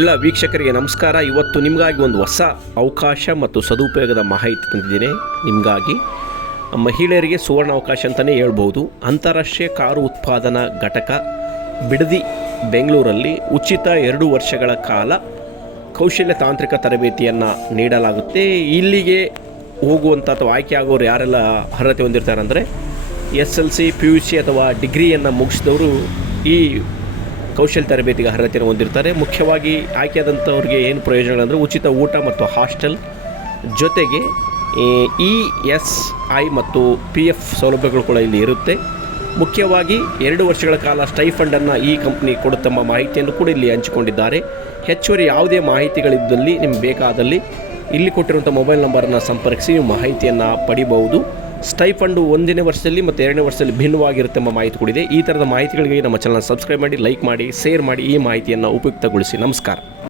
ಎಲ್ಲ ವೀಕ್ಷಕರಿಗೆ ನಮಸ್ಕಾರ. ಇವತ್ತು ನಿಮಗಾಗಿ ಒಂದು ಹೊಸ ಅವಕಾಶ ಮತ್ತು ಸದುಪಯೋಗದ ಮಾಹಿತಿ ತಂದಿದ್ದೇನೆ. ನಿಮಗಾಗಿ ಮಹಿಳೆಯರಿಗೆ ಸುವರ್ಣ ಅವಕಾಶ ಅಂತಲೇ ಹೇಳ್ಬೋದು. ಅಂತಾರಾಷ್ಟ್ರೀಯ ಕಾರು ಉತ್ಪಾದನಾ ಘಟಕ ಬಿಡದಿ, ಬೆಂಗಳೂರಲ್ಲಿ ಉಚಿತ ಎರಡು ವರ್ಷಗಳ ಕಾಲ ಕೌಶಲ್ಯ ತಾಂತ್ರಿಕ ತರಬೇತಿಯನ್ನು ನೀಡಲಾಗುತ್ತೆ. ಇಲ್ಲಿಗೆ ಹೋಗುವಂಥ ಅಥವಾ ಆಯ್ಕೆ ಆಗೋರು ಯಾರೆಲ್ಲ ಅರ್ಹತೆ ಹೊಂದಿರ್ತಾರೆ ಅಂದರೆ S L C, P U C ಅಥವಾ ಡಿಗ್ರಿಯನ್ನು ಮುಗಿಸಿದವರು ಈ ಕೌಶಲ್ಯ ತರಬೇತಿಗೆ ಅರ್ಹತೆಯನ್ನು ಹೊಂದಿರ್ತಾರೆ. ಮುಖ್ಯವಾಗಿ ಆಯ್ಕೆಯಾದಂಥವ್ರಿಗೆ ಏನು ಪ್ರಯೋಜನಗಳಂದರೆ ಉಚಿತ ಊಟ ಮತ್ತು ಹಾಸ್ಟೆಲ್ ಜೊತೆಗೆ ಇ ಎಸ್ ಐ ಮತ್ತು ಪಿ ಎಫ್ ಸೌಲಭ್ಯಗಳು ಕೂಡ ಇಲ್ಲಿ ಇರುತ್ತೆ. ಮುಖ್ಯವಾಗಿ ಎರಡು ವರ್ಷಗಳ ಕಾಲ ಸ್ಟೈಫಂಡನ್ನು ಈ ಕಂಪ್ನಿ ಕೊಡುತ್ತಮ್ಮ ಮಾಹಿತಿಯನ್ನು ಕೂಡ ಇಲ್ಲಿ ಹಂಚಿಕೊಂಡಿದ್ದಾರೆ. ಹೆಚ್ಚುವರಿ ಯಾವುದೇ ಮಾಹಿತಿಗಳಿದ್ದಲ್ಲಿ, ನಿಮ್ಗೆ ಬೇಕಾದಲ್ಲಿ ಇಲ್ಲಿ ಕೊಟ್ಟಿರುವಂಥ ಮೊಬೈಲ್ ನಂಬರನ್ನು ಸಂಪರ್ಕಿಸಿ, ನೀವು ಮಾಹಿತಿಯನ್ನು ಪಡಿಬಹುದು. ಸ್ಟೈಫಂಡು ಒಂದನೇ ವರ್ಷದಲ್ಲಿ ಮತ್ತು ಎರಡನೇ ವರ್ಷದಲ್ಲಿ ಭಿನ್ನವಾಗಿರುತ್ತೆ ಎಂಬ ಮಾಹಿತಿ ಕೂಡಿದೆ ಈ ಥರದ ಮಾಹಿತಿಗಳಿಗೆ ನಮ್ಮ ಚಾನಲ್ ಸಬ್ಸ್ಕ್ರೈಬ್ ಮಾಡಿ ಲೈಕ್ ಮಾಡಿ ಶೇರ್ ಮಾಡಿ ಈ ಮಾಹಿತಿಯನ್ನು ಉಪಯುಕ್ತಗೊಳಿಸಿ. ನಮಸ್ಕಾರ.